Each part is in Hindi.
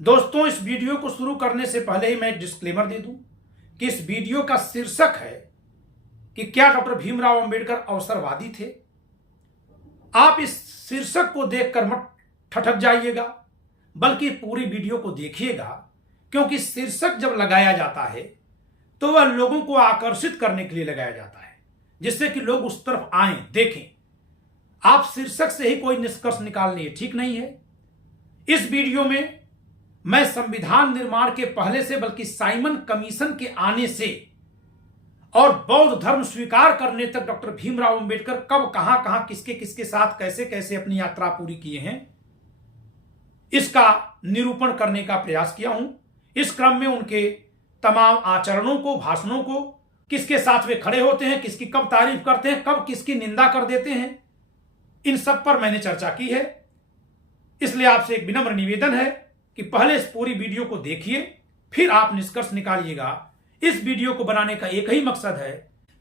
दोस्तों, इस वीडियो को शुरू करने से पहले ही मैं एक डिस्क्लेमर दे दूं कि इस वीडियो का शीर्षक है कि क्या डॉक्टर भीमराव अंबेडकर अवसरवादी थे। आप इस शीर्षक को देखकर मत ठठक जाइएगा, बल्कि पूरी वीडियो को देखिएगा, क्योंकि शीर्षक जब लगाया जाता है तो वह लोगों को आकर्षित करने के लिए लगाया जाता है, जिससे कि लोग उस तरफ आएं, देखें। आप शीर्षक से ही कोई निष्कर्ष निकालने ठीक नहीं है। इस वीडियो में मैं संविधान निर्माण के पहले से बल्कि साइमन कमीशन के आने से और बौद्ध धर्म स्वीकार करने तक डॉक्टर भीमराव अंबेडकर कब कहां किसके किसके साथ कैसे कैसे अपनी यात्रा पूरी किए हैं, इसका निरूपण करने का प्रयास किया हूं। इस क्रम में उनके तमाम आचरणों को, भाषणों को, किसके साथ वे खड़े होते हैं, किसकी कब तारीफ करते हैं, कब किसकी निंदा कर देते हैं, इन सब पर मैंने चर्चा की है। इसलिए आपसे एक विनम्र निवेदन है कि पहले इस पूरी वीडियो को देखिए, फिर आप निष्कर्ष निकालिएगा। इस वीडियो को बनाने का एक ही मकसद है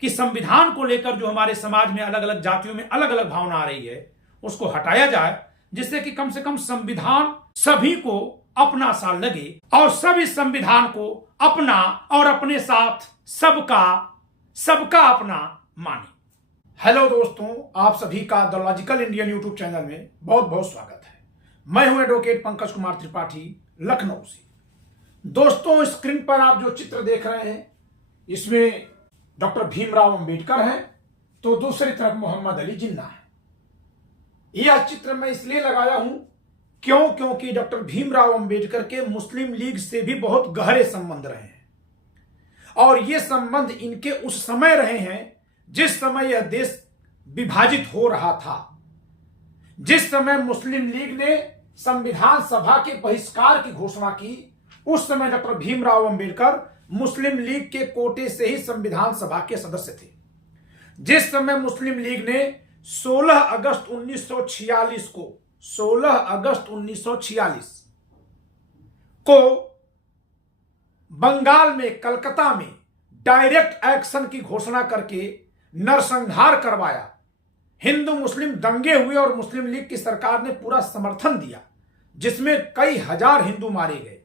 कि संविधान को लेकर जो हमारे समाज में अलग अलग जातियों में अलग अलग भावना आ रही है, उसको हटाया जाए, जिससे कि कम से कम संविधान सभी को अपना सा लगे और सब इस संविधान को अपना और अपने साथ सबका अपना माने। हेलो दोस्तों, आप सभी का the logical Indian YouTube channel में बहुत बहुत स्वागत है। मैं हूं एडवोकेट पंकज कुमार त्रिपाठी, लखनऊ से। दोस्तों, स्क्रीन पर आप जो चित्र देख रहे हैं, इसमें डॉक्टर भीमराव अंबेडकर हैं, तो दूसरी तरफ मोहम्मद अली जिन्ना है। यह चित्र मैं इसलिए लगाया हूं क्योंकि डॉक्टर भीमराव अंबेडकर के मुस्लिम लीग से भी बहुत गहरे संबंध रहे हैं, और ये संबंध इनके उस समय रहे हैं जिस समय यह देश विभाजित हो रहा था। जिस समय मुस्लिम लीग ने संविधान सभा के बहिष्कार की घोषणा की, उस समय डॉक्टर भीमराव अंबेडकर मुस्लिम लीग के कोटे से ही संविधान सभा के सदस्य थे। जिस समय मुस्लिम लीग ने 16 अगस्त 1946 को बंगाल में, कलकत्ता में डायरेक्ट एक्शन की घोषणा करके नरसंहार करवाया, हिंदू मुस्लिम दंगे हुए और मुस्लिम लीग की सरकार ने पूरा समर्थन दिया, जिसमें कई हजार हिंदू मारे गए।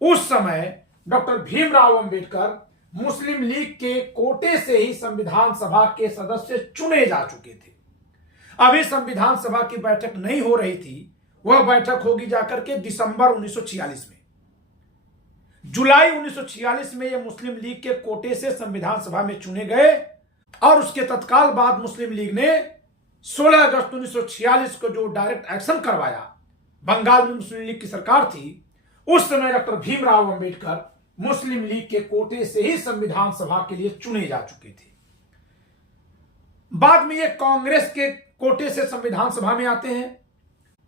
उस समय डॉक्टर भीमराव अंबेडकर मुस्लिम लीग के कोटे से ही संविधान सभा के सदस्य चुने जा चुके थे। अभी संविधान सभा की बैठक नहीं हो रही थी, वह बैठक होगी जाकर के दिसंबर 1946 में। जुलाई 1946 में यह मुस्लिम लीग के कोटे से संविधान सभा में चुने गए, और उसके तत्काल बाद मुस्लिम लीग ने 16 अगस्त 1946 को जो डायरेक्ट एक्शन करवाया, बंगाल में मुस्लिम लीग की सरकार थी, उस समय डॉक्टर भीमराव अंबेडकर मुस्लिम लीग के कोटे से ही संविधान सभा के लिए चुने जा चुके थे। बाद में ये कांग्रेस के कोटे से संविधान सभा में आते हैं।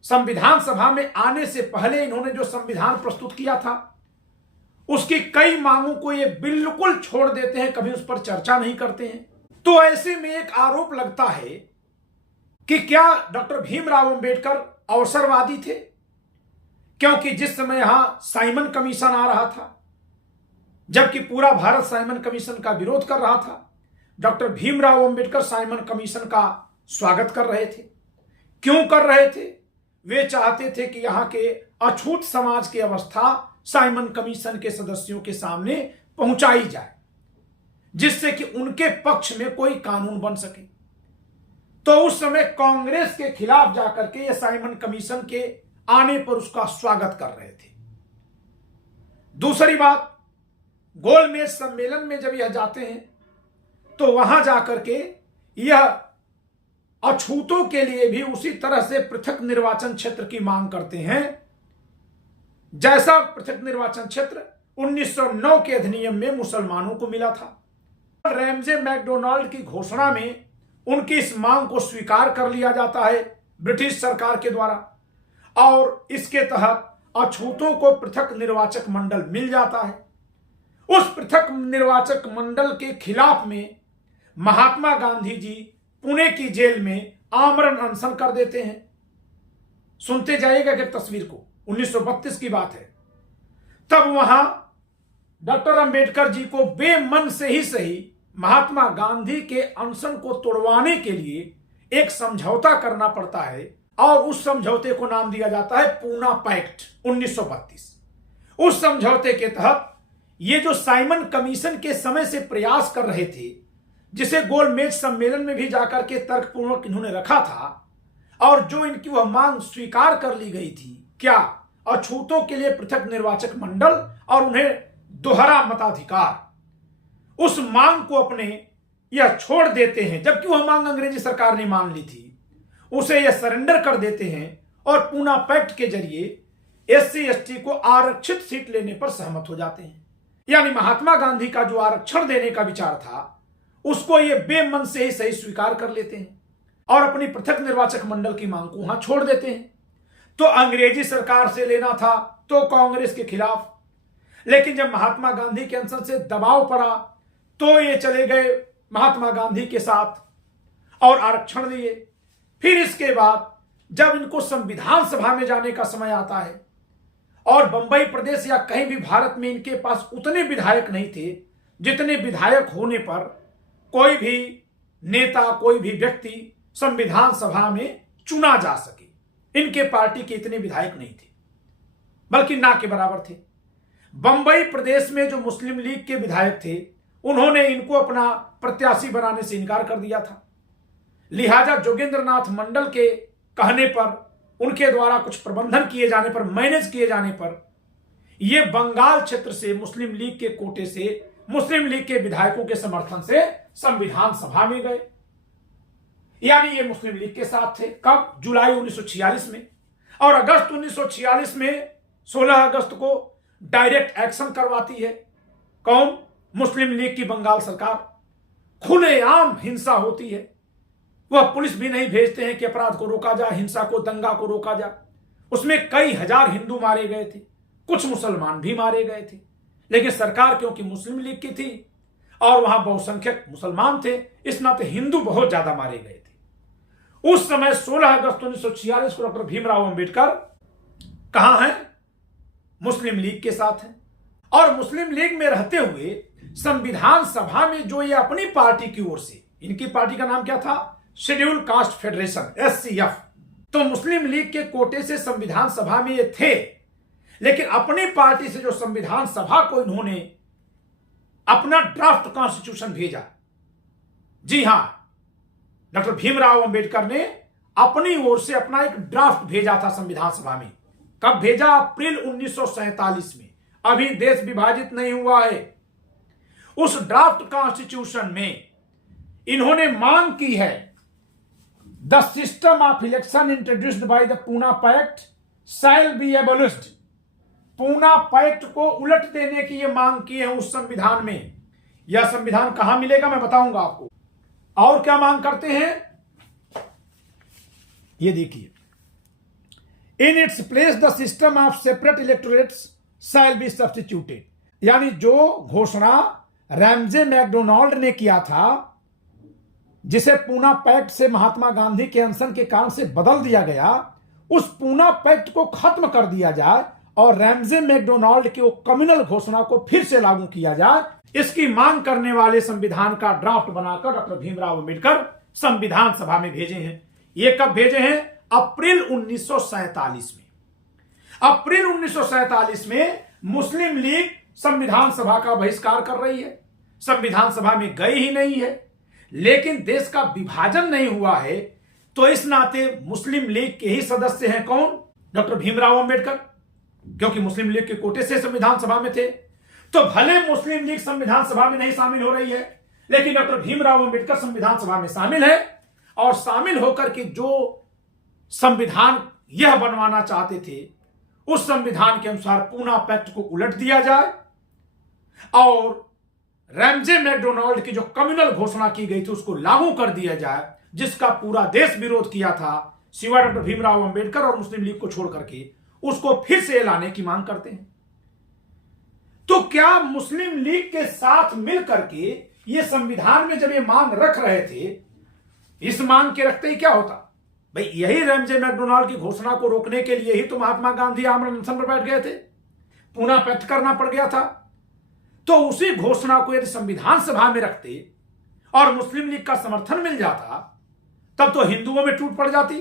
संविधान सभा में आने से पहले इन्होंने जो संविधान प्रस्तुत किया था, उसकी कई मांगों को ये बिल्कुल छोड़ देते हैं, कभी उस पर चर्चा नहीं करते हैं। तो ऐसे में एक आरोप लगता है कि क्या डॉक्टर भीमराव अंबेडकर अवसरवादी थे, क्योंकि जिस समय यहां साइमन कमीशन आ रहा था, जबकि पूरा भारत साइमन कमीशन का विरोध कर रहा था, doctor Bhimrao Ambedkar Simon commission का स्वागत कर रहे थे। क्यों कर रहे थे? वे चाहते थे कि यहां के अछूत समाज की अवस्था साइमन कमीशन के सदस्यों के सामने पहुंचाई जाए, जिससे कि उनके पक्ष में कोई कानून बन सके। तो उस समय कांग्रेस के खिलाफ जाकर के ये साइमन कमीशन के आने पर उसका स्वागत कर रहे थे। दूसरी बात, गोलमेज सम्मेलन में जब यह जाते हैं तो वहां जाकर के यह अछूतों के लिए भी उसी तरह से पृथक निर्वाचन क्षेत्र की मांग करते हैं, जैसा पृथक निर्वाचन क्षेत्र 1909 के अधिनियम में मुसलमानों को मिला था। रैमजे मैकडोनाल्ड की घोषणा में उनकी इस मांग को स्वीकार कर लिया जाता है ब्रिटिश सरकार के द्वारा, और इसके तहत अछूतों को पृथक निर्वाचक मंडल मिल जाता है। उस पृथक निर्वाचक मंडल के खिलाफ में महात्मा गांधी जी पुणे की जेल में आमरण अनशन कर देते हैं। सुनते जाइएगा कि तस्वीर को, 1932 की बात है। तब वहां डॉक्टर अंबेडकर जी को बेमन से ही सही महात्मा गांधी के अनशन को तोड़वाने के लिए एक समझौता करना पड़ता है, और उस समझौते को नाम दिया जाता है पूना पैक्ट 1932। उस समझौते के तहत ये जो साइमन कमीशन के समय से प्रयास कर रहे थे, जिसे गोलमेज सम्मेलन में भी जाकर के तर्कपूर्वक इन्होंने रखा था, और जो इनकी वह मांग स्वीकार कर ली गई थी, क्या अछूतों के लिए पृथक निर्वाचक मंडल और उन्हें दोहरा मताधिकार, उस मांग को अपने यह छोड़ देते हैं, जबकि वह मांग अंग्रेजी सरकार ने मान ली थी, उसे यह सरेंडर कर देते हैं और पूना पैक्ट के जरिए एससी एसटी को आरक्षित सीट लेने पर सहमत हो जाते हैं। यानी महात्मा गांधी का जो आरक्षण देने का विचार था, उसको ये बेमन से ही सही स्वीकार कर लेते हैं और अपनी पृथक निर्वाचक मंडल की मांग को वहां छोड़ देते हैं। तो अंग्रेजी सरकार से लेना था तो कांग्रेस के खिलाफ, लेकिन जब महात्मा गांधी के अनशन से दबाव पड़ा तो ये चले गए महात्मा गांधी के साथ और आरक्षण दिए। फिर इसके बाद जब इनको संविधान सभा में जाने का समय आता है और बंबई प्रदेश या कहीं भी भारत में इनके पास उतने विधायक नहीं थे जितने विधायक होने पर कोई भी नेता, कोई भी व्यक्ति संविधान सभा में चुना जा सके। इनके पार्टी के इतने विधायक नहीं थे, बल्कि ना के बराबर थे। बंबई प्रदेश में जो मुस्लिम लीग के विधायक थे, उन्होंने इनको अपना प्रत्याशी बनाने से इनकार कर दिया था। लिहाजा जोगेंद्रनाथ मंडल के कहने पर, उनके द्वारा कुछ प्रबंधन किए जाने पर, मैनेज किए जाने पर, ये बंगाल क्षेत्र से मुस्लिम लीग के कोटे से मुस्लिम लीग के विधायकों के समर्थन से संविधान सभा में गए। यानी ये मुस्लिम लीग के साथ थे। कब? जुलाई 1946 में। और अगस्त 1946 में 16 अगस्त को डायरेक्ट एक्शन करवाती है कौन? मुस्लिम लीग की बंगाल सरकार। खुलेआम हिंसा होती है, वह पुलिस भी नहीं भेजते हैं कि अपराध को रोका जाए, हिंसा को, दंगा को रोका जाए। उसमें कई हजार हिंदू मारे गए थे, कुछ मुसलमान भी मारे गए थे, लेकिन सरकार क्योंकि मुस्लिम लीग की थी और वहां बहुसंख्यक मुसलमान थे, इस नाते हिंदू बहुत ज्यादा मारे गए थे। उस समय 16 अगस्त 1946 को डॉक्टर भीमराव अंबेडकर कहां हैं? मुस्लिम लीग के साथ हैं। और मुस्लिम लीग में रहते हुए संविधान सभा में जो ये अपनी पार्टी की ओर से, इनकी पार्टी का नाम क्या था? Schedule caste federation, SCF. तो मुस्लिम लीग के कोटे से संविधान सभा में ये थे, लेकिन अपनी पार्टी से जो संविधान सभा को इन्होंने अपना ड्राफ्ट कॉन्स्टिट्यूशन भेजा। जी हां, डॉक्टर भीमराव अंबेडकर ने अपनी ओर से अपना एक ड्राफ्ट भेजा था संविधान सभा में। कब भेजा? अप्रैल 1947 में। अभी देश विभाजित नहीं हुआ है। उस ड्राफ्ट कॉन्स्टिट्यूशन में इन्होंने मांग की है, the system of election introduced by the Poona pact shall be abolished. Poona pact को उलट देने की यह मांग की है उस संविधान में। यह संविधान कहां मिलेगा मैं बताऊंगा आपको। और क्या मांग करते हैं ये देखिए, इन its place the system of separate electorates shell be substituted. यानी जो घोषणा रैमजे मैकडोनाल्ड ने किया था, जिसे पूना पैक्ट से महात्मा गांधी के अनशन के कारण से बदल दिया गया, उस पूना पैक्ट को खत्म कर दिया जाए और रैमजे मैकडोनाल्ड की वो कम्युनल घोषणा को फिर से लागू किया जाए। इसकी मांग करने वाले संविधान का ड्राफ्ट बनाकर डॉक्टर भीमराव अंबेडकर संविधान सभा में भेजे हैं। ये कब भेजे हैं? अप्रैल 1947 में। अप्रैल 1947 में मुस्लिम लीग संविधान सभा का बहिष्कार कर रही है, संविधान सभा में गई ही नहीं है। लेकिन देश का विभाजन नहीं हुआ है, तो इस नाते मुस्लिम लीग के ही सदस्य हैं कौन? डॉक्टर भीमराव अंबेडकर, क्योंकि मुस्लिम लीग के कोटे से संविधान सभा में थे। तो भले मुस्लिम लीग संविधान सभा में नहीं शामिल हो रही है, लेकिन डॉक्टर भीमराव अंबेडकर संविधान सभा में शामिल है और शामिल होकर के जो संविधान यह बनवाना चाहते थे, उस संविधान के अनुसार पूना पैक्ट को उलट दिया जाए और रैमजे मैकडोनाल्ड की जो कम्युनल घोषणा की गई थी उसको लागू कर दिया जाए, जिसका पूरा देश विरोध किया था, सिवाय डॉक्टर भीमराव अंबेडकर और मुस्लिम लीग को छोड़ करके, उसको फिर से लाने की मांग करते हैं। तो क्या मुस्लिम लीग के साथ मिलकर के ये संविधान में जब ये मांग रख रहे थे, इस मांग के रखते ही क्या होता भाई? यही रैमजे मैकडोनाल्ड की घोषणा को रोकने के लिए ही तो महात्मा गांधी आमरण अनशन पर बैठ गए थे, पूना पैक्ट करना पड़ गया था। तो उसी घोषणा को यदि संविधान सभा में रखते और मुस्लिम लीग का समर्थन मिल जाता, तब तो हिंदुओं में टूट पड़ जाती,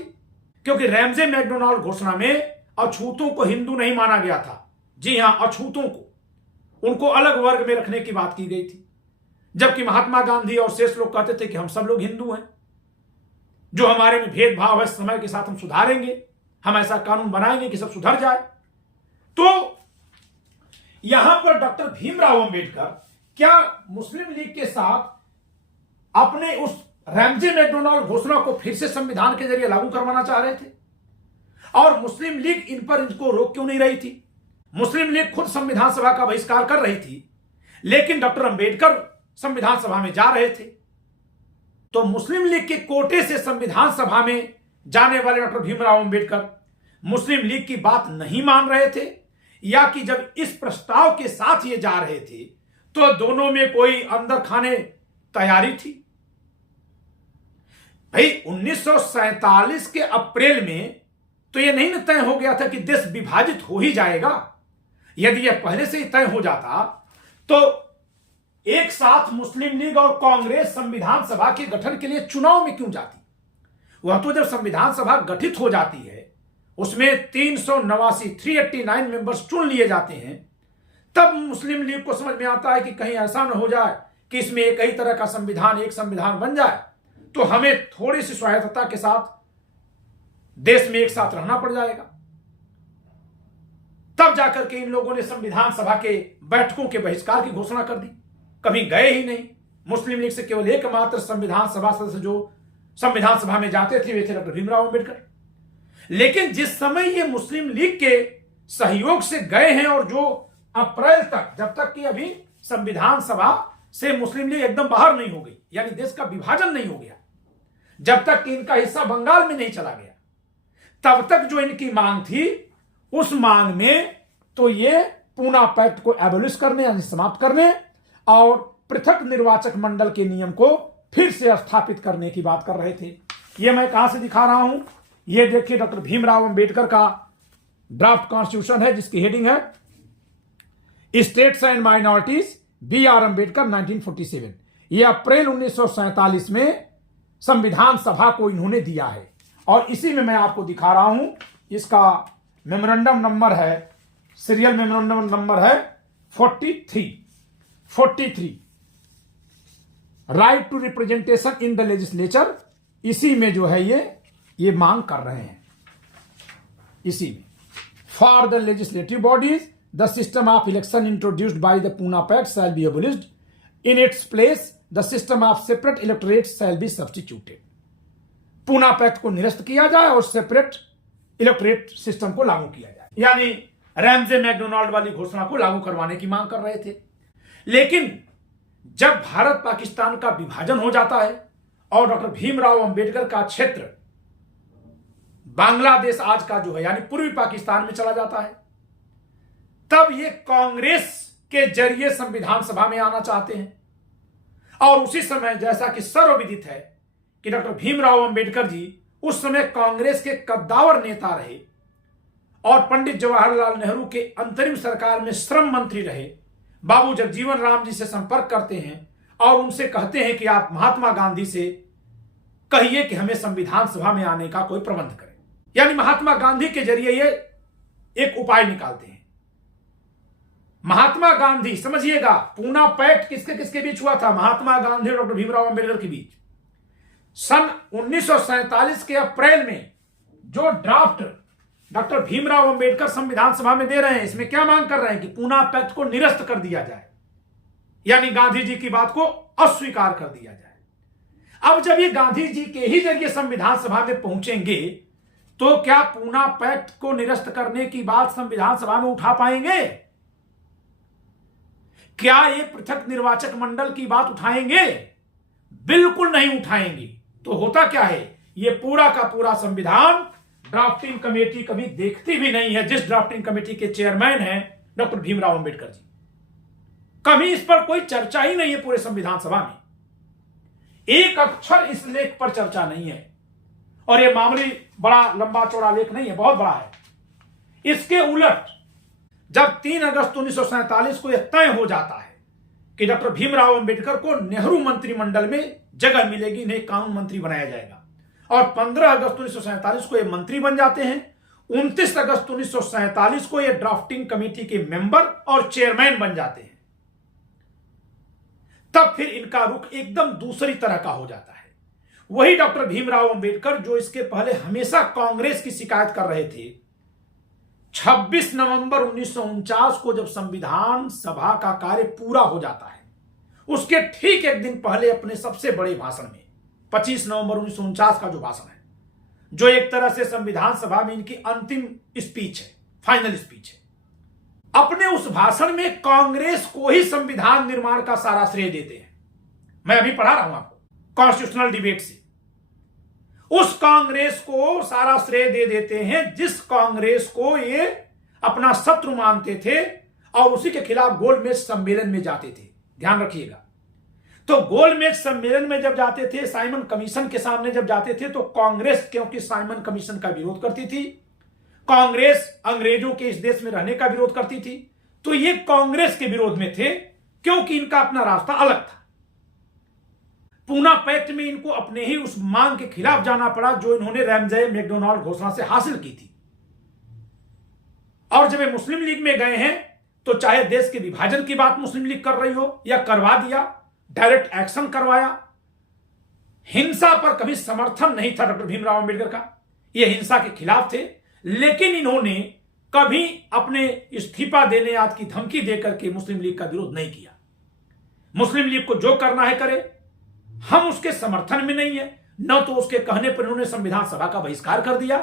क्योंकि रैमजे मैकडोनाल्ड घोषणा में अछूतों को हिंदू नहीं माना गया था, जी हां, अछूतों को, उनको अलग वर्ग में रखने की बात की गई थी, जबकि महात्मा गांधी और शेष लोग कहते थे कि हम सब लोग हिंदू हैं, जो हमारे में भेदभाव है समय के साथ हम सुधारेंगे, हम ऐसा कानून बनाएंगे कि सब सुधर जाए। तो यहां पर डॉक्टर भीमराव अंबेडकर क्या मुस्लिम लीग के साथ अपने उस रैमजे मैकडोनाल्ड घोषणा को फिर से संविधान के जरिए लागू करवाना चाह रहे थे? और मुस्लिम लीग इन पर इनको रोक क्यों नहीं रही थी? मुस्लिम लीग खुद संविधान सभा का बहिष्कार कर रही थी, लेकिन डॉक्टर अंबेडकर संविधान सभा में जा रहे थे। तो मुस्लिम लीग के कोटे से संविधान सभा में जाने वाले डॉक्टर भीमराव अंबेडकर मुस्लिम लीग की बात नहीं मान रहे थे, या कि जब इस प्रस्ताव के साथ ये जा रहे थे तो दोनों में कोई अंदर खाने तैयारी थी? भाई 1947 के अप्रैल में तो यह नहीं तय हो गया था कि देश विभाजित हो ही जाएगा। यदि यह पहले से ही तय हो जाता तो एक साथ मुस्लिम लीग और कांग्रेस संविधान सभा के गठन के लिए चुनाव में क्यों जाती? वह तो जब संविधान सभा गठित हो जाती है, उसमें 389 मेंबर्स चुन लिए जाते हैं, तब मुस्लिम लीग को समझ में आता है कि कहीं ऐसा न हो जाए कि इसमें एक ही तरह का संविधान, एक संविधान बन जाए, तो हमें थोड़ी सी स्वायत्तता के साथ देश में एक साथ रहना पड़ जाएगा। तब जाकर के इन लोगों ने संविधान सभा के बैठकों के बहिष्कार की घोषणा कर दी। कभी गए ही नहीं। मुस्लिम लीग से केवल एकमात्र संविधान सभा सदस्य जो संविधान सभा में जाते थे वे थे डॉक्टर भीमराव अंबेडकर। लेकिन जिस समय ये मुस्लिम लीग के सहयोग से गए हैं और जो अप्रैल तक, जब तक कि अभी संविधान सभा से मुस्लिम लीग एकदम बाहर नहीं हो गई, यानी देश का विभाजन नहीं हो गया, जब तक कि इनका हिस्सा बंगाल में नहीं चला गया, तब तक जो इनकी मांग थी, उस मांग में तो ये पूना पैक्ट को एबोलिश करने यानी समाप्त करने और पृथक निर्वाचक मंडल के नियम को फिर से स्थापित करने की बात कर रहे थे। यह मैं कहां से दिखा रहा हूं? यह देखिए डॉक्टर भीमराव अंबेडकर का ड्राफ्ट कॉन्स्टिट्यूशन है, जिसकी हेडिंग है states and minorities B R Ambedkar 1947। यह अप्रैल 1947 में संविधान सभा को इन्होंने दिया है, और इसी में मैं आपको दिखा रहा हूं। इसका मेमोरेंडम नंबर है, सीरियल मेमोरेंडम नंबर है 43 right to representation in the legislature. इसी में जो है ये मांग कर रहे हैं, इसी में for the legislative bodies the system of election introduced by the Poona pact shall be abolished, in its place the system of separate electorate shall be substituted. Poona pact को निरस्त किया जाए और सेपरेट इलेक्टोरेट सिस्टम को लागू किया जाए, यानी रैमजे मैकडोनाल्ड वाली घोषणा को लागू करवाने की मांग कर रहे थे। लेकिन जब भारत पाकिस्तान का विभाजन हो जाता है और डॉक्टर भीमराव अंबेडकर का क्षेत्र बांग्लादेश आज का जो है यानी पूर्वी पाकिस्तान में चला जाता है, तब ये कांग्रेस के जरिए संविधान सभा में आना चाहते हैं। और उसी समय जैसा कि सर्वविदित है कि डॉक्टर भीमराव अंबेडकर जी उस समय कांग्रेस के कद्दावर नेता रहे और पंडित जवाहरलाल नेहरू के अंतरिम सरकार में श्रम मंत्री रहे। बाबू जगजीवन राम जी से संपर्क करते हैं और उनसे कहते हैं कि आप महात्मा गांधी से कहिए कि हमें संविधान सभा में आने का कोई प्रबंध करें। यानी महात्मा गांधी के जरिए ये एक उपाय निकालते हैं। महात्मा गांधी, समझिएगा, पूना पैक्ट किसके किसके बीच हुआ था? महात्मा गांधी और डॉक्टर भीमराव अंबेडकर के बीच। सन 1947 के अप्रैल में जो ड्राफ्ट डॉक्टर भीमराव अंबेडकर संविधान सभा में दे रहे हैं, इसमें क्या मांग कर रहे हैं कि पूना पैक्ट को निरस्त कर दिया जाए, यानी गांधी जी की बात को अस्वीकार कर दिया जाए। अब जब ये गांधी जी के ही जरिए संविधान सभा में पहुंचेंगे तो क्या पूना पैक्ट को निरस्त करने की बात संविधान सभा में उठा पाएंगे? क्या ये पृथक निर्वाचक मंडल की बात उठाएंगे? बिल्कुल नहीं उठाएंगे। तो होता क्या है, ये पूरा का पूरा संविधान ड्राफ्टिंग कमेटी कभी देखती भी नहीं है, जिस ड्राफ्टिंग कमेटी के चेयरमैन हैं डॉक्टर भीमराव अंबेडकर जी। कभी इस पर कोई चर्चा ही नहीं है पूरे संविधान सभा में, एक अक्षर इस लेख पर चर्चा नहीं है। और यह मामूली बड़ा लंबा चौड़ा लेख नहीं है, बहुत बड़ा है। इसके उलट जब 3 अगस्त 1947 को यह तय हो जाता है कि डॉक्टर भीमराव अंबेडकर को नेहरू मंत्रिमंडल में जगह मिलेगी, इन्हें कानून मंत्री बनाया जाएगा, और 15 अगस्त 1947 को ये मंत्री बन जाते हैं, 29 अगस्त 1947 को ये ड्राफ्टिंग कमेटी के मेंबर और चेयरमैन बन जाते हैं। तब फिर इनका रुख एकदम दूसरी तरह का हो जाता है। वही डॉक्टर भीमराव अंबेडकर जो इसके पहले हमेशा कांग्रेस की शिकायत कर रहे थे, 26 नवंबर 1949 को जब संविधान सभा का कार्य पूरा हो जाता है, उसके ठीक एक दिन पहले अपने सबसे बड़े भाषण में, 25 नवंबर 1949 का जो भाषण है, जो एक तरह से संविधान सभा में इनकी अंतिम स्पीच है, फाइनल स्पीच है, अपने उस भाषण में कांग्रेस को ही संविधान निर्माण का सारा श्रेय देते हैं। मैं अभी पढ़ा रहा हूं आपको कॉन्स्टिट्यूशनल डिबेट से। उस कांग्रेस को सारा श्रेय दे देते हैं जिस कांग्रेस को ये अपना शत्रु मानते थे और उसी के खिलाफ गोलमेज सम्मेलन में जाते थे। ध्यान रखिएगा, तो गोलमेज सम्मेलन में जब जाते थे, साइमन कमीशन के सामने जब जाते थे, तो कांग्रेस क्योंकि साइमन कमीशन का विरोध करती थी, कांग्रेस अंग्रेजों के इस देश में रहने का विरोध करती थी, तो ये कांग्रेस के विरोध में थे क्योंकि इनका अपना रास्ता अलग था। पूना पैक्ट में इनको अपने ही उस मांग के खिलाफ जाना पड़ा जो इन्होंने रैमजे मैकडोनाल्ड घोषणा से हासिल की थी। और जब ये मुस्लिम लीग में गए हैं तो चाहे देश के विभाजन की बात मुस्लिम लीग कर रही हो या करवा दिया, डायरेक्ट एक्शन करवाया, हिंसा पर कभी समर्थन नहीं था डॉक्टर भीमराव अंबेडकर का, ये हिंसा के खिलाफ थे। लेकिन इन्होंने कभी अपने इस्तीफा देने याद की धमकी देकर के मुस्लिम लीग का विरोध नहीं किया। मुस्लिम लीग को जो करना है करे, हम उसके समर्थन में नहीं है। न तो उसके कहने पर उन्होंने संविधान सभा का बहिष्कार कर दिया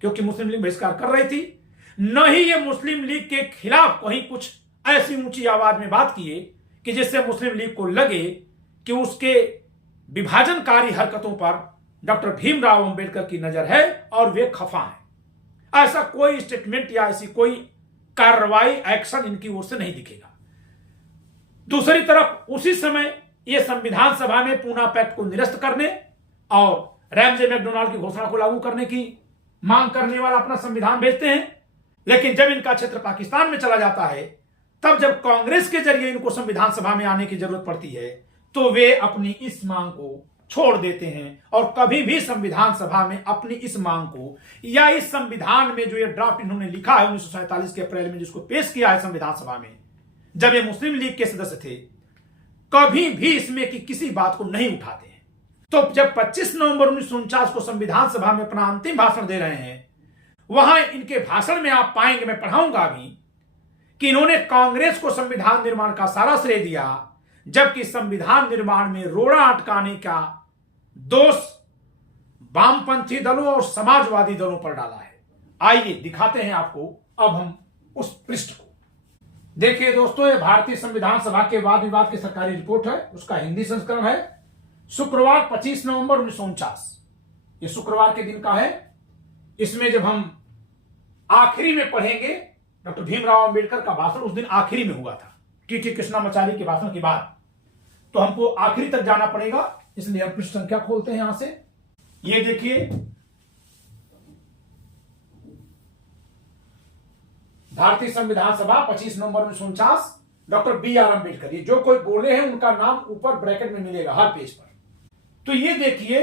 क्योंकि मुस्लिम लीग बहिष्कार कर रही थी, न ही ये मुस्लिम लीग के खिलाफ कहीं कुछ ऐसी ऊंची आवाज में बात किए कि जिससे मुस्लिम लीग को लगे कि उसके विभाजनकारी हरकतों पर डॉक्टर भीमराव अंबेडकर की नजर है और वे खफा हैं। ऐसा कोई स्टेटमेंट या ऐसी कोई कार्रवाई, एक्शन इनकी ओर से नहीं दिखेगा। दूसरी तरफ उसी समय ये संविधान सभा में पूना पैक्ट को निरस्त करने और रैमजे मैकडोनाल्ड की घोषणा को लागू करने की मांग करने वाला अपना संविधान भेजते हैं। लेकिन जब इनका क्षेत्र पाकिस्तान में चला जाता है, तब जब कांग्रेस के जरिए इनको संविधान सभा में आने की जरूरत पड़ती है, तो वे अपनी इस मांग को छोड़ देते हैं और कभी भी संविधान सभा में अपनी इस मांग को या इस संविधान में जो ये ड्राफ्ट इन्होंने लिखा है 1947 के अप्रैल में जिसको पेश किया है संविधान सभा में, जब ये मुस्लिम लीग के सदस्य थे, कभी भी इसमें की किसी बात को नहीं उठाते हैं। तो जब 25 नवंबर 1949 को संविधान सभा में अपना अंतिम भाषण दे रहे हैं, वहां इनके भाषण में आप पाएंगे, मैं पढ़ाऊंगा अभी, कि इन्होंने कांग्रेस को संविधान निर्माण का सारा श्रेय दिया, जबकि संविधान निर्माण में रोड़ा अटकाने का दोष वामपंथी दलों और समाजवादी दलों पर डाला है। आइए दिखाते हैं आपको अब हम उस पृष्ठ को। देखिए दोस्तों, ये भारतीय संविधान सभा के वाद विवाद की सरकारी रिपोर्ट है, उसका हिंदी संस्करण है, शुक्रवार 25 नवंबर 1949, ये शुक्रवार के दिन का है। इसमें जब हम आखिरी में पढ़ेंगे डॉक्टर भीमराव अंबेडकर का भाषण, उस दिन आखिरी में हुआ था टी कृष्णामाचारी के भाषण के बाद, तो हमको आखिरी तक जाना पड़ेगा, इसलिए हम पृष्ठ संख्या खोलते हैं यहां से। ये देखिए, भारतीय संविधान सभा 25 नवंबर 1949, डॉक्टर बी.आर. अंबेडकर। ये जो कोई बोले हैं उनका नाम ऊपर ब्रैकेट में मिलेगा हर पेज पर। तो ये देखिए,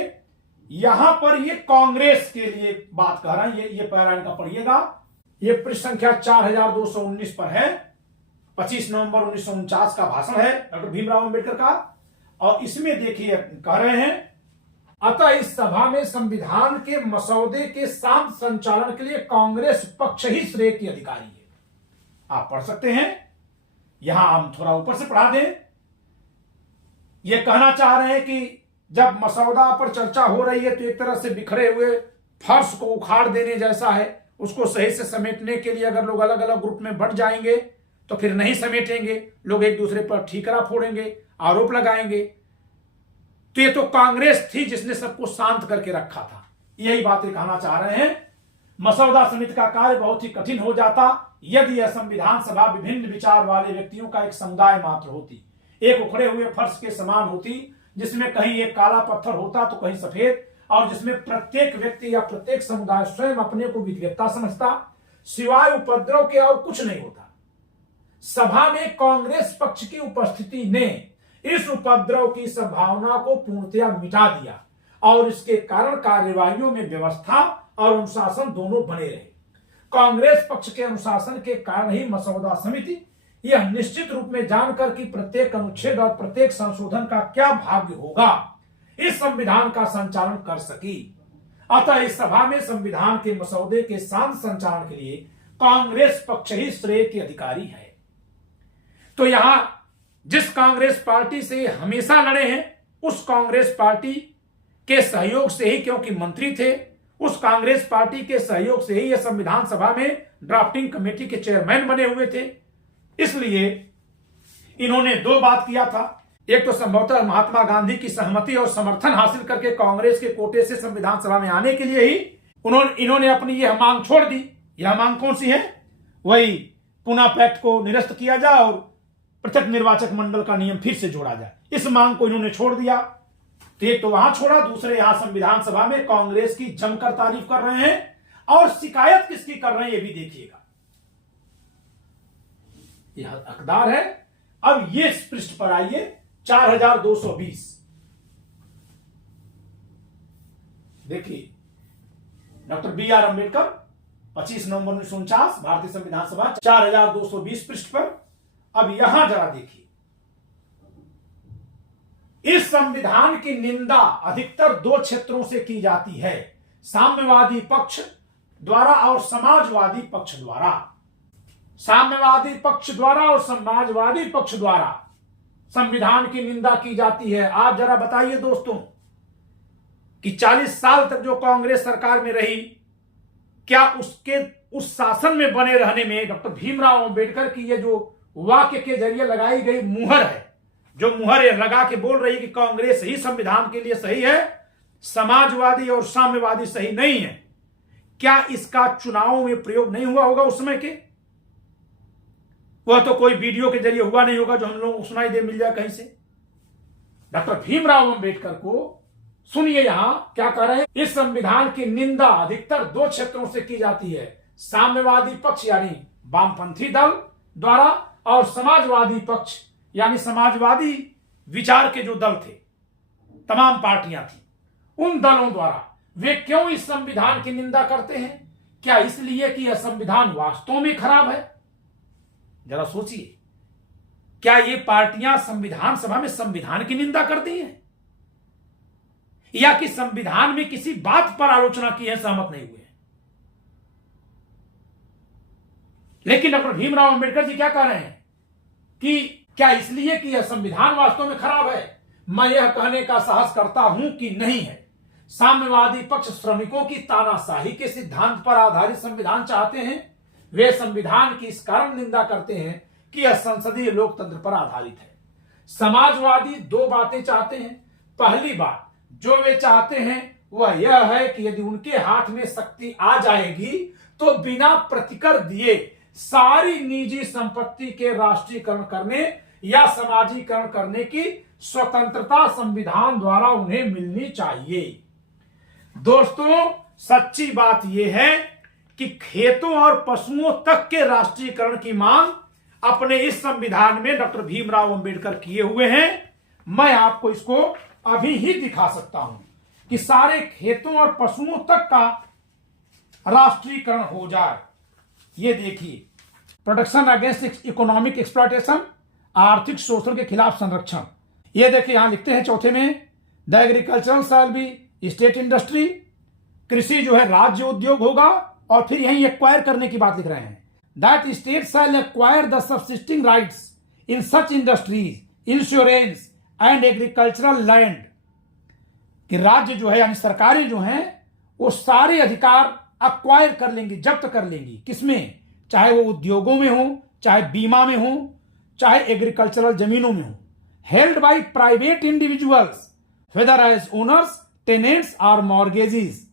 यहां पर ये कांग्रेस के लिए बात कह रहा है, ये पैरा इनका पढ़िएगा। ये पृष्ठ संख्या 4219 पर है, 25 नवंबर 1949 का भाषण है डॉक्टर भीमराव अंबेडकर का। और इसमें देखिए कह रहे हैं, अतः इस सभा में संविधान के मसौदे के शांत संचालन के लिए कांग्रेस पक्ष ही श्रेय की अधिकारी है। आप पढ़ सकते हैं, यहां हम थोड़ा ऊपर से पढ़ा दें। यह कहना चाह रहे हैं कि जब मसौदा पर चर्चा हो रही है तो एक तरह से बिखरे हुए फर्श को उखाड़ देने जैसा है। उसको सही से समेटने के लिए अगर लोग अलग अलग ग्रुप में बढ़ जाएंगे तो फिर नहीं समेटेंगे, लोग एक दूसरे पर ठीकरा फोड़ेंगे, आरोप लगाएंगे। तो ये तो कांग्रेस थी जिसने सबको शांत करके रखा था, यही बातें कहना चाह रहे हैं। मसौदा समिति का कार्य बहुत ही कठिन हो जाता यदि यह संविधान सभा विभिन्न विचार वाले व्यक्तियों का एक समुदाय मात्र होती, एक उखड़े हुए फर्श के समान होती, जिसमें कहीं एक काला पत्थर होता तो कहीं सफेद, और जिसमें प्रत्येक व्यक्ति या प्रत्येक समुदाय स्वयं अपने को विद्वत्ता समझता, सिवाय उपद्रव के और कुछ नहीं होता। सभा में कांग्रेस पक्ष की उपस्थिति ने इस उपद्रव की संभावना को पूर्णतया मिटा दिया और इसके कारण कार्यवाहियों में व्यवस्था और अनुशासन दोनों बने रहे। कांग्रेस पक्ष के अनुशासन के कारण ही मसौदा समिति यह निश्चित रूप में जानकर कि प्रत्येक अनुच्छेद और प्रत्येक संशोधन का क्या भाग्य होगा, इस संविधान का संचालन कर सकी। अतः इस सभा में संविधान के मसौदे के शांत संचालन के लिए कांग्रेस पक्ष ही श्रेय के अधिकारी है। तो यहां जिस कांग्रेस पार्टी से हमेशा लड़े हैं, उस कांग्रेस पार्टी के सहयोग से ही, क्योंकि मंत्री थे, उस कांग्रेस पार्टी के सहयोग से ही यह संविधान सभा में ड्राफ्टिंग कमेटी के चेयरमैन बने हुए थे। इसलिए इन्होंने दो बात किया था। एक तो संभवतः महात्मा गांधी की सहमति और समर्थन हासिल करके कांग्रेस के कोटे से संविधान सभा में आने के लिए ही इन्होंने अपनी यह मांग छोड़ दी। यह मांग कौन सी है? वही पुनः पैक्ट को निरस्त किया जाए और पृथक निर्वाचक मंडल का नियम फिर से जोड़ा जाए। इस मांग को इन्होंने छोड़ दिया। तो एक तो वहां छोड़ा, दूसरे यहां संविधान सभा में कांग्रेस की जमकर तारीफ कर रहे हैं और शिकायत किसकी कर रहे हैं ये भी देखिएगा। यह हकदार है। अब ये पृष्ठ पर आइए, 4220 देखिए, डॉक्टर बी आर अंबेडकर 25 नवंबर 1949 भारतीय संविधान सभा 4220 पृष्ठ पर। अब यहां जरा देखिए, इस संविधान की निंदा अधिकतर दो क्षेत्रों से की जाती है, साम्यवादी पक्ष द्वारा और समाजवादी पक्ष द्वारा। साम्यवादी पक्ष द्वारा और समाजवादी पक्ष द्वारा संविधान की निंदा की जाती है। आप जरा बताइए दोस्तों कि 40 साल तक जो कांग्रेस सरकार में रही, क्या उस शासन में बने रहने में डॉक्टर भीमराव अंबेडकर की ये जो वाक्य के जरिए लगाई गई मुहर है, जो मुहर लगा के बोल रही है कि कांग्रेस ही संविधान के लिए सही है, समाजवादी और साम्यवादी सही नहीं है, क्या इसका चुनावों में प्रयोग नहीं हुआ होगा उस समय के? वह तो कोई वीडियो के जरिए हुआ नहीं होगा जो हम लोगों को सुनाई दे मिल जाए कहीं से। डॉक्टर भीमराव अंबेडकर को सुनिए यहां क्या कह रहे हैं। इस संविधान की निंदा अधिकतर दो क्षेत्रों से की जाती है, साम्यवादी पक्ष यानी वामपंथी दल द्वारा और समाजवादी पक्ष यानी समाजवादी विचार के जो दल थे, तमाम पार्टियां थी, उन दलों द्वारा। वे क्यों इस संविधान की निंदा करते हैं? क्या इसलिए कि यह संविधान वास्तव में खराब है? जरा सोचिए, क्या ये पार्टियां संविधान सभा में संविधान की निंदा करती हैं या कि संविधान में किसी बात पर आलोचना की है, सहमत नहीं हुए हैं? लेकिन डॉक्टर भीमराव अंबेडकर जी क्या कह रहे हैं कि क्या इसलिए कि यह संविधान वास्तव में खराब है? मैं यह कहने का साहस करता हूं कि नहीं है। साम्यवादी पक्ष श्रमिकों की तानाशाही के सिद्धांत पर आधारित संविधान चाहते हैं। वे संविधान की इस कारण निंदा करते हैं कि यह संसदीय लोकतंत्र पर आधारित है। समाजवादी दो बातें चाहते हैं। पहली बात जो वे चाहते हैं वह यह है कि यदि उनके हाथ में शक्ति आ जाएगी तो बिना प्रतिकर दिए सारी निजी संपत्ति के राष्ट्रीयकरण करने या समाजीकरण करने की स्वतंत्रता संविधान द्वारा उन्हें मिलनी चाहिए। दोस्तों, सच्ची बात यह है कि खेतों और पशुओं तक के राष्ट्रीयकरण की मांग अपने इस संविधान में डॉक्टर भीमराव अंबेडकर किए हुए हैं। मैं आपको इसको अभी ही दिखा सकता हूं कि सारे खेतों और पशुओं तक का राष्ट्रीयकरण हो जाए। ये देखिए, प्रोटेक्शन अगेंस्ट इकोनॉमिक एक्सप्लॉयटेशन, आर्थिक शोषण के खिलाफ संरक्षण। ये देखिए यहां लिखते हैं चौथे में, the agricultural shall be state industry, कृषि जो है राज्य उद्योग होगा। और फिर यहीं एक्वायर करने की बात लिख रहे हैं, that state shall acquire the subsisting rights in such industries, insurance and agricultural land. कि राज्य जो है यानी सरकारें जो हैं वो सारे अधिकार एक्वायर कर लेंगी, जब्त कर लेंगी। किसमें? चाहे वो उद्योगों में हो, चाहे बीमा में हो, चाहे एग्रीकल्चरल जमीनों में हो। Held by private individuals whether as owners, tenants और मॉर्गेजेस।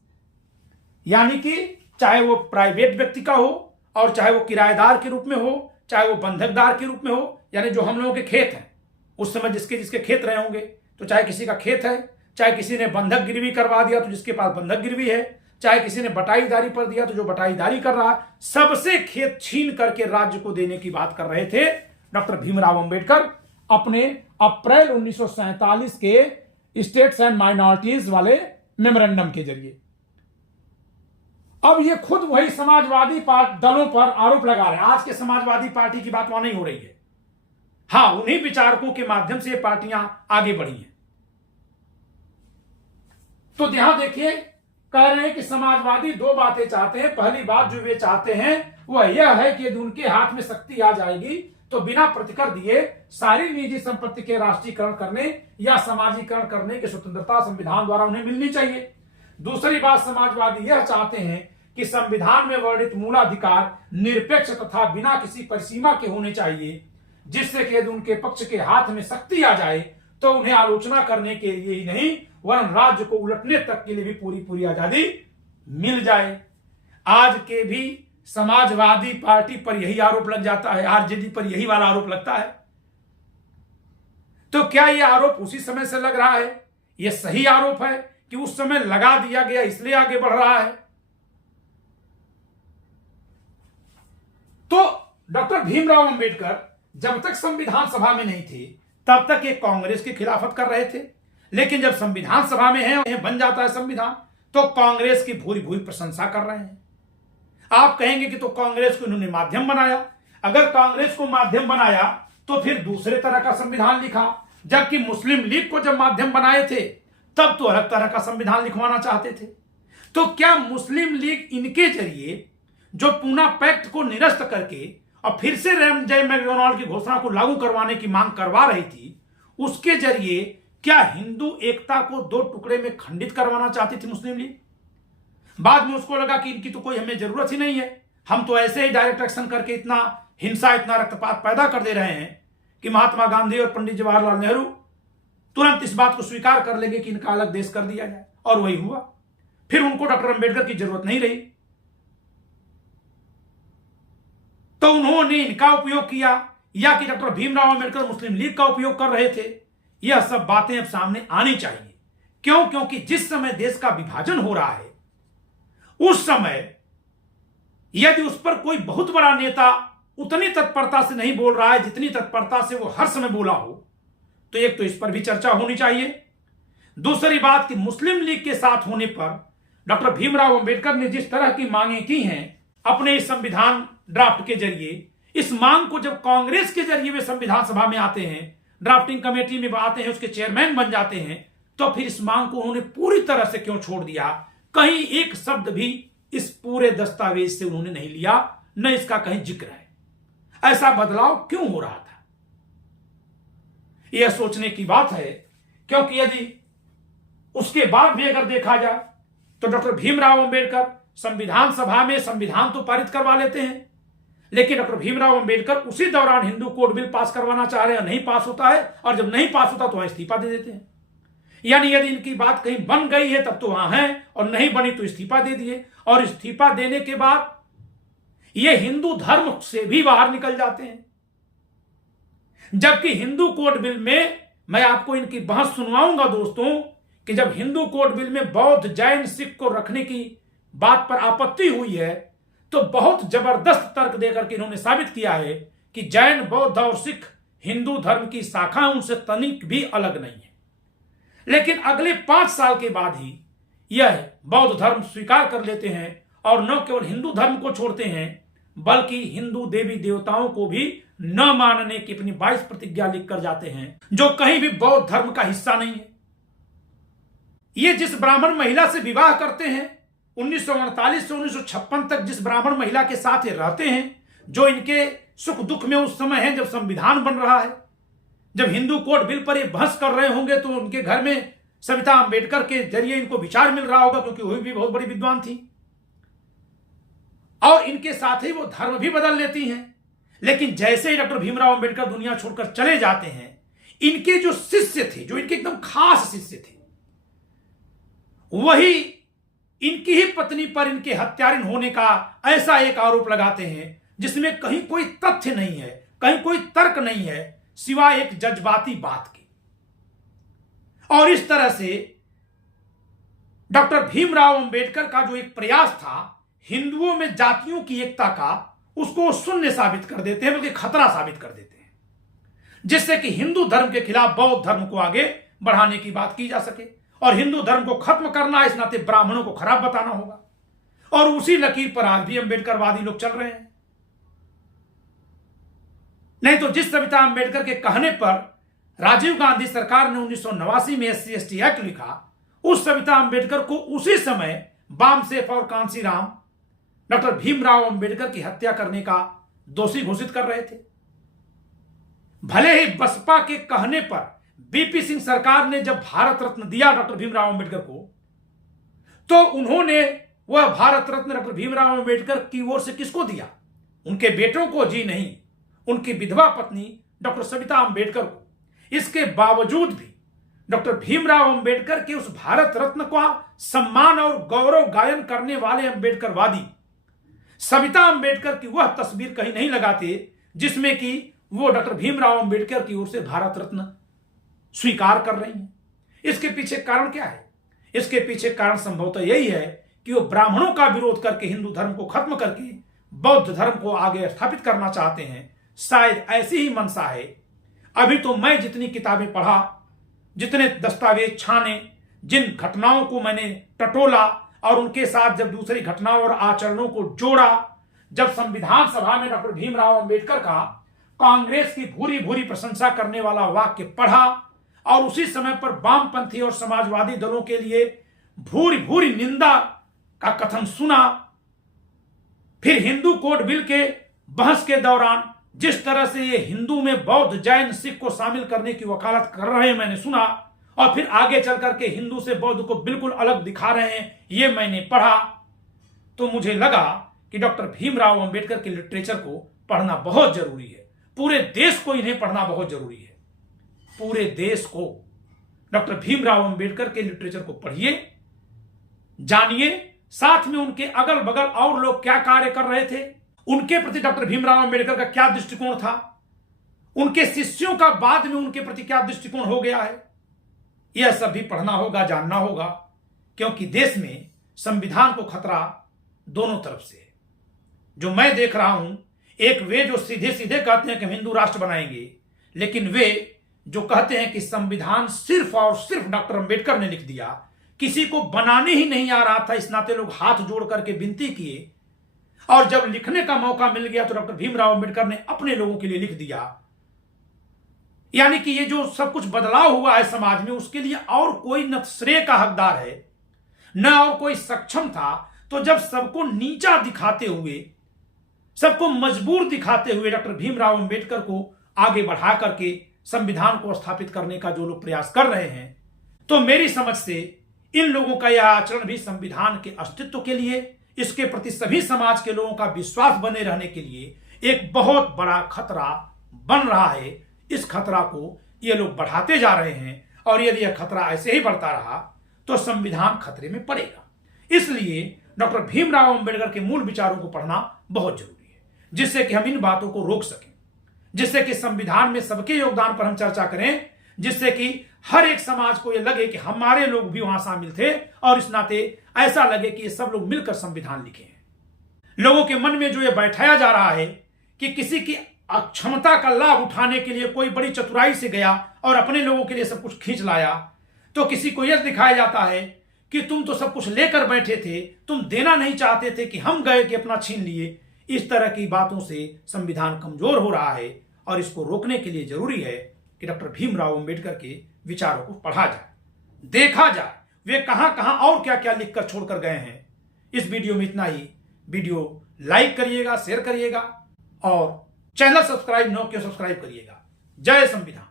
यानी कि चाहे वो प्राइवेट व्यक्ति का हो और चाहे वो किराएदार के रूप में हो, चाहे वो बंधकदार के रूप में हो। यानी जो हम लोगों के खेत हैं उस समय जिसके जिसके खेत रहे होंगे, तो चाहे किसी का खेत है, चाहे किसी ने बंधक गिरवी करवा दिया तो जिसके पास बंधक गिरवी है, चाहे किसी ने बटाईदारी पर दिया तो जो बटाईदारी कर रहा है, सबसे खेत छीन करके राज्य को देने की बात कर रहे थे डॉक्टर भीमराव अंबेडकर अपने अप्रैल 1947 के स्टेट्स एंड माइनॉरिटीज वाले मेमोरेंडम के जरिए। अब ये खुद वही समाजवादी दलों पर आरोप लगा रहे हैं। आज के समाजवादी पार्टी की बात वहां नहीं हो रही है। हां, उन्हीं विचारकों के माध्यम से ये पार्टियां आगे बढ़ी हैं। तो यहां देखिए, कह रहे हैं कि समाजवादी दो बातें चाहते हैं। पहली बात जो वे चाहते हैं वह यह है कि यदि उनके हाथ में शक्ति आ जाएगी तो बिना प्रतिकर दिए सारी निजी संपत्ति के राष्ट्रीयकरण करने या समाजीकरण करने की स्वतंत्रता संविधान द्वारा उन्हें मिलनी चाहिए। दूसरी बात, समाजवादी यह चाहते हैं कि संविधान में वर्णित मूलाधिकार निरपेक्ष तथा बिना किसी परिसीमा के होने चाहिए, जिससे कि यदि उनके पक्ष के हाथ में शक्ति आ जाए तो उन्हें आलोचना करने के लिए ही नहीं वरन राज्य को उलटने तक के लिए भी पूरी पूरी आजादी मिल जाए। आज के भी समाजवादी पार्टी पर यही आरोप लग जाता है, आरजेडी पर यही वाला आरोप लगता है। तो क्या यह आरोप उसी समय से लग रहा है? यह सही आरोप है कि उस समय लगा दिया गया इसलिए आगे बढ़ रहा है? तो डॉक्टर भीमराव अंबेडकर जब तक संविधान सभा में नहीं थे तब तक ये कांग्रेस की खिलाफत कर रहे थे, लेकिन जब संविधान सभा में है, बन जाता है संविधान, तो कांग्रेस की भूरी भूरी प्रशंसा कर रहे हैं। आप कहेंगे कि तो कांग्रेस को इन्होंने माध्यम बनाया। अगर कांग्रेस को माध्यम बनाया तो फिर दूसरे तरह का संविधान लिखा, जबकि मुस्लिम लीग को जब माध्यम बनाए थे तब तो अलग तरह का संविधान लिखवाना चाहते थे। तो क्या मुस्लिम लीग इनके जरिए जो पूना पैक्ट को निरस्त करके और फिर से जय मैकडोनाल्ड की घोषणा को लागू करवाने की मांग करवा रही थी, उसके जरिए क्या हिंदू एकता को दो टुकड़े में खंडित करवाना चाहती थी मुस्लिम लीग? बाद में उसको लगा कि इनकी तो कोई हमें जरूरत ही नहीं है, हम तो ऐसे ही डायरेक्ट एक्शन करके इतना हिंसा इतना रक्तपात पैदा कर दे रहे हैं कि महात्मा गांधी और पंडित जवाहरलाल नेहरू तुरंत इस बात को स्वीकार कर लेंगे कि इनका अलग देश कर दिया जाए। और वही हुआ। फिर उनको डॉक्टर अंबेडकर की जरूरत नहीं रही, तो उन्होंने इनका उपयोग किया, या कि डॉक्टर भीमराव अंबेडकर मुस्लिम लीग का उपयोग कर रहे थे। यह सब बातें अब सामने आनी चाहिए। क्यों? क्योंकि जिस समय देश का विभाजन हो रहा है उस समय यदि उस पर कोई बहुत बड़ा नेता उतनी तत्परता से नहीं बोल रहा है जितनी तत्परता से वो हर समय बोला हो, तो एक तो इस पर भी चर्चा होनी चाहिए। दूसरी बात कि मुस्लिम लीग के साथ होने पर डॉक्टर भीमराव अंबेडकर ने जिस तरह की मांगें की हैं अपने इस संविधान ड्राफ्ट के जरिए, इस मांग को जब कांग्रेस के जरिए वे संविधान सभा में आते हैं, ड्राफ्टिंग कमेटी में आते हैं, उसके चेयरमैन बन जाते हैं, तो फिर इस मांग को उन्होंने पूरी तरह से क्यों छोड़ दिया? कहीं एक शब्द भी इस पूरे दस्तावेज से उन्होंने नहीं लिया, न इसका कहीं जिक्र है। ऐसा बदलाव क्यों हो रहा था? यह सोचने की बात है, क्योंकि यदि उसके बाद भी अगर देखा जाए तो डॉक्टर भीमराव अंबेडकर संविधान सभा में संविधान तो पारित करवा लेते हैं, लेकिन डॉक्टर भीमराव अंबेडकर उसी दौरान हिंदू कोड बिल पास करवाना चाह रहे हैं, नहीं पास होता है, और जब नहीं पास होता तो वहां इस्तीफा दे देते हैं। यानी यदि इनकी बात कहीं बन गई है तब तो वहां है, और नहीं बनी तो इस्तीफा दे दिए, और इस्तीफा देने के बाद ये हिंदू धर्म से भी बाहर निकल जाते हैं। जबकि हिंदू कोड बिल में, मैं आपको इनकी बहस सुनवाऊंगा दोस्तों, कि जब हिंदू कोड बिल में बौद्ध जैन सिख को रखने की बात पर आपत्ति हुई है तो बहुत जबरदस्त तर्क देकर के इन्होंने साबित किया है कि जैन, बौद्ध और सिख हिंदू धर्म की शाखा उनसे तनिक भी अलग नहीं है। लेकिन अगले 5 साल के बाद ही यह बौद्ध धर्म स्वीकार कर लेते हैं, और न केवल हिंदू धर्म को छोड़ते हैं बल्कि हिंदू देवी देवताओं को भी न मानने की अपनी 22 प्रतिज्ञा लिखकर जाते हैं, जो कहीं भी बौद्ध धर्म का हिस्सा नहीं है। ये जिस ब्राह्मण महिला से विवाह करते हैं, 1948 से 1956 तक जिस ब्राह्मण महिला के साथ ये रहते हैं, जो इनके सुख दुख में उस समय है जब संविधान बन रहा है, जब हिंदू कोड बिल पर ये बहस कर रहे होंगे तो उनके घर में सविता अंबेडकर के जरिए इनको विचार मिल रहा होगा, क्योंकि वही भी बहुत बड़ी विद्वान थी, और इनके साथ ही वो धर्म भी बदल लेती हैं। लेकिन जैसे ही डॉक्टर भीमराव अंबेडकर दुनिया छोड़कर चले जाते हैं, इनके जो शिष्य थे, जो इनके एकदम खास शिष्य थे, वही इनकी ही पत्नी पर इनके हत्यारिन होने का ऐसा एक आरोप लगाते हैं जिसमें कहीं कोई तथ्य नहीं है, कहीं कोई तर्क नहीं है, सिवाय एक जज्बाती बात के। और इस तरह से डॉक्टर भीमराव अंबेडकर का जो एक प्रयास था हिंदुओं में जातियों की एकता का, उसको शून्य साबित कर देते हैं, बल्कि खतरा साबित कर देते हैं, जिससे कि हिंदू धर्म के खिलाफ बौद्ध धर्म को आगे बढ़ाने की बात की जा सके। और हिंदू धर्म को खत्म करना, इस नाते ब्राह्मणों को खराब बताना होगा। और उसी लकीर पर आज भी अंबेडकरवादी लोग चल रहे हैं। नहीं तो जिस सविता अंबेडकर के कहने पर राजीव गांधी सरकार ने 1989 में SC/ST एक्ट लिखा, उस सविता अंबेडकर को उसी समय बामसेफ और कांसीराम डॉक्टर भीमराव अंबेडकर की हत्या करने का दोषी घोषित कर रहे थे। भले ही बसपा के कहने पर बीपी सिंह सरकार ने जब भारत रत्न दिया डॉक्टर भीमराव अंबेडकर को, तो उन्होंने वह भारत रत्न डॉक्टर भीमराव अंबेडकर की ओर से किसको दिया? उनके बेटों को जी नहीं, उनकी विधवा पत्नी डॉक्टर सविता अंबेडकर को। इसके बावजूद भी डॉक्टर भीमराव अंबेडकर के उस भारत रत्न का सम्मान और गौरव गायन करने वाले अंबेडकरवादी सविता अंबेडकर की वह तस्वीर कहीं नहीं लगाते जिसमें कि वो डॉक्टर भीमराव अंबेडकर की ओर से भारत रत्न स्वीकार कर रही हैं। इसके पीछे कारण क्या है? इसके पीछे कारण संभवतः यही है कि वो ब्राह्मणों का विरोध करके हिंदू धर्म को खत्म करके बौद्ध धर्म को आगे स्थापित करना चाहते हैं। शायद ऐसी ही मंशा है। अभी तो मैं जितनी किताबें पढ़ा, जितने दस्तावेज छाने, जिन घटनाओं को मैंने टटोला और उनके साथ जब दूसरी घटनाओं और आचरणों को जोड़ा, जब संविधान सभा में डॉक्टर भीमराव अंबेडकर का कांग्रेस की भूरी भूरी प्रशंसा करने वाला वाक्य पढ़ा और उसी समय पर वामपंथी और समाजवादी दलों के लिए भूरी भूरी निंदा का कथन सुना, फिर हिंदू कोड बिल के बहस के दौरान जिस तरह से ये हिंदू में बौद्ध, जैन, सिख को शामिल करने की वकालत कर रहे हैं मैंने सुना, और फिर आगे चल करके हिंदू से बौद्ध को बिल्कुल अलग दिखा रहे हैं ये मैंने पढ़ा, तो मुझे लगा कि डॉक्टर भीमराव अंबेडकर के लिटरेचर को पढ़ना बहुत जरूरी है। पूरे देश को इन्हें पढ़ना बहुत जरूरी है। पूरे देश को डॉक्टर भीमराव अंबेडकर के लिटरेचर को पढ़िए, जानिए, साथ में उनके अगल बगल और लोग क्या कार्य कर रहे थे, उनके प्रति डॉक्टर भीमराव अंबेडकर का क्या दृष्टिकोण था, उनके शिष्यों का बाद में उनके प्रति क्या दृष्टिकोण हो गया है, यह सब भी पढ़ना होगा, जानना होगा, क्योंकि देश में संविधान को खतरा दोनों तरफ से है। जो मैं देख रहा हूं, एक वे जो सीधे सीधे कहते हैं कि हम हिंदू राष्ट्र बनाएंगे, लेकिन वे जो कहते हैं कि संविधान सिर्फ और सिर्फ डॉक्टर अंबेडकर ने लिख दिया, किसी को बनाने ही नहीं आ रहा था, इस नाते लोग हाथ जोड़ करके विनती किए, और जब लिखने का मौका मिल गया तो डॉक्टर भीमराव अंबेडकर ने अपने लोगों के लिए लिख दिया। यानी कि ये जो सब कुछ बदलाव हुआ है समाज में, उसके लिए और कोई न श्रेय का हकदार है न और कोई सक्षम था। तो जब सबको नीचा दिखाते हुए, सबको मजबूर दिखाते हुए डॉक्टर भीमराव अंबेडकर को आगे बढ़ा करके संविधान को स्थापित करने का जो लोग प्रयास कर रहे हैं, तो मेरी समझ से इन लोगों का यह आचरण भी संविधान के अस्तित्व के लिए, इसके प्रति सभी समाज के लोगों का विश्वास बने रहने के लिए एक बहुत बड़ा खतरा बन रहा है। इस खतरा को ये लोग बढ़ाते जा रहे हैं, और यदि यह खतरा ऐसे ही बढ़ता रहा तो संविधान खतरे में पड़ेगा। इसलिए डॉक्टर भीमराव अंबेडकर के मूल विचारों को पढ़ना बहुत जरूरी है, जिससे कि हम इन बातों को रोक सकें, जिससे कि संविधान में सबके योगदान पर हम चर्चा करें, जिससे कि हर एक समाज को यह लगे कि हमारे लोग भी वहां शामिल थे, और इस नाते ऐसा लगे कि ये सब लोग मिलकर संविधान लिखे हैं। लोगों के मन में जो ये बैठाया जा रहा है कि किसी की अक्षमता का लाभ उठाने के लिए कोई बड़ी चतुराई से गया और अपने लोगों के लिए सब कुछ खींच लाया, तो किसी को यह दिखाया जाता है कि तुम तो सब कुछ लेकर बैठे थे, तुम देना नहीं चाहते थे कि हम गए कि अपना छीन लिए। इस तरह की बातों से संविधान कमजोर हो रहा है, और इसको रोकने के लिए जरूरी है कि डॉक्टर भीमराव अंबेडकर के विचारों को पढ़ा जाए, देखा जाए, वे कहां कहां और क्या क्या लिखकर छोड़कर गए हैं। इस वीडियो में इतना ही। वीडियो लाइक करिएगा, शेयर करिएगा, और चैनल सब्सक्राइब न किया सब्सक्राइब करिएगा। जय संविधान।